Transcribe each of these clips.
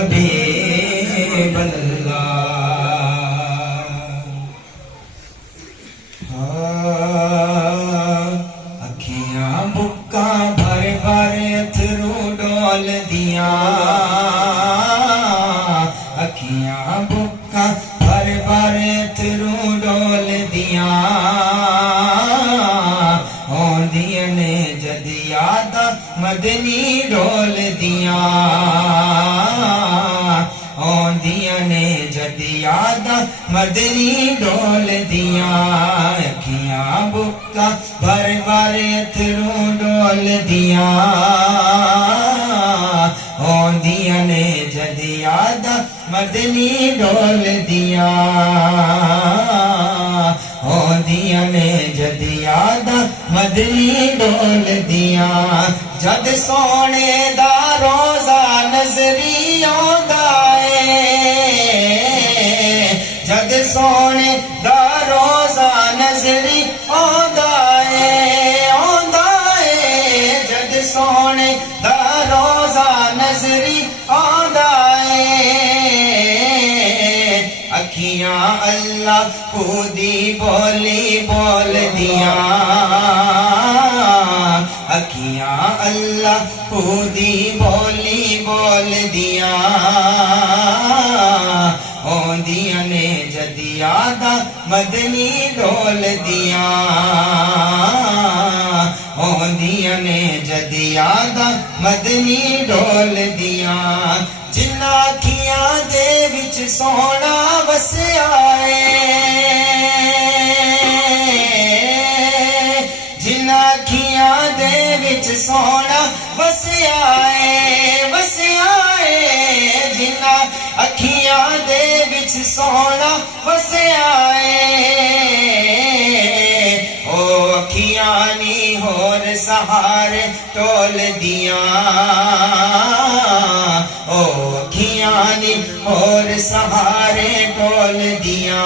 हबीब अल्लाह। अखियां बुक्का भर भर अथरू डोल दिया, अखियां बुक्का भर भर अथरू डोल दिया। औंदियां ने जद याद मदनी डोल दिया, औंदियां ने जद याद मदनी डोल दिया। अखियां बुक्का भर भर अथरू डोल दिया, औंदियां ने जद याद मदनी डोल दिया, औंदियां ने जद याद मदनी डोल दिया। जद सोने दा रोजा नजरी आंदा है, जद सोने दा रोजा नजरी आंदा है, आंदा है। जद सोने दा रोजा नजरी आंदा है। अखियां अल्लाह खुदी बोली बोल दिया, अखियां अल्लाह खुदी बोली बोल दिया। औंदियां ने जद याद मदनी डोल दिया, औंदियां ने जद याद मदनी डोल दिया। जिन्ना अखियां दे विच सोना वसया है, जिन्ना अखियां दे विच सोना वसया है, वसया है। जिन्ना अखियां दे विच सोना वसया है। ओ अखियां नी होर सहारे टोल दिया, ओ अखियां नी होर सहारे टोल दिया।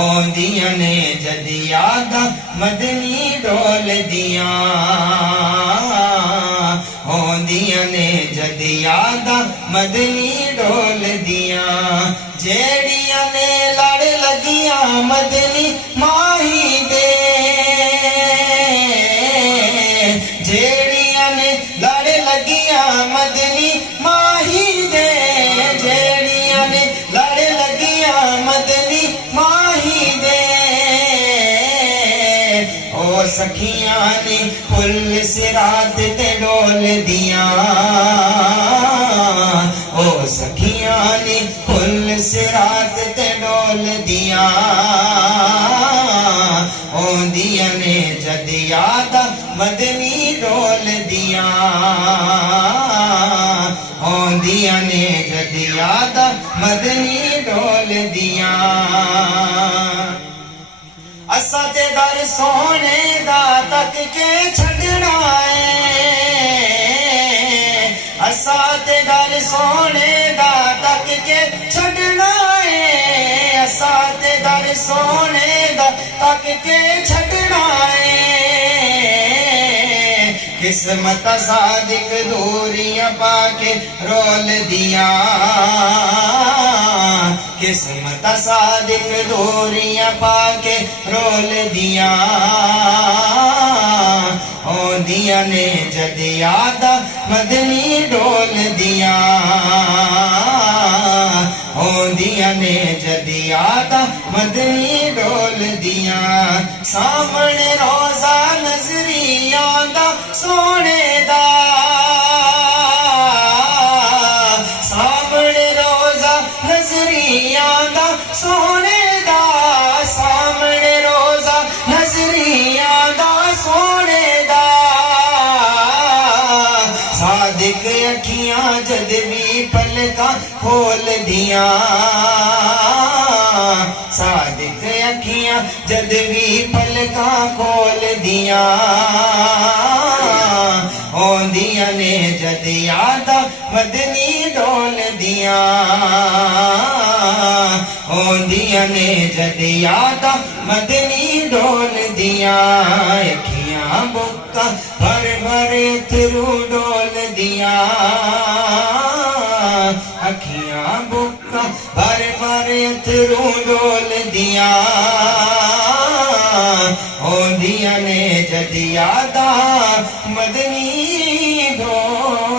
औंदियां ने जद याद मदनी डोल दिया, औंदियां ने जद याद मदनी डोल दिया। जेड़ियां ने लड़ लगियां मदनी माही दे, जेड़ियां ने लड़ लगियां मदनी माही दे, जेड़ियां ने लड़ लगियां मदनी माही दे। ओ सखियां ने पुल सिरात ते डोल दिया, ओ सखियां ने पुल सिरात ते डोल दिया। औंदियां ने जद याद मदनी डोल दिया, औंदियां ने जद याद मदनी डोल दिया। असा ते दर सोने दा तक के छड़ना है, असा ते दर सोने दा तक के छड़ना है, असा ते दर सोने दा तक के छड़ना है। किस्मत सादिक दूरियां पाके रोल दिया, किस्मत सादिक दूरियां पाके रोल दिया। औंदियां ने जद याद मदनी डोल दिया, औंदियां ने जद याद मदनी डोल दिया। सामने रोजा नजरी आंदा सोने दा, सामने रोजा नजरी आंदा सोने दा, सामने रोजा नजरी आंदा सोने दा। सादिक अखियां जद भी पलकां खोल दिया, सादिक अखियां जद भी पलकां खोल दिया। औंदियां ने जद याद मदनी डोल दिया, औंदियां ने जद याद मदनी डोल दिया। अखियां बुक्का भर भर अथरू डोल दिया। बुक्का भर भर अथरू डोल दिया ओ दिया ने जद यादा मदनी ढोल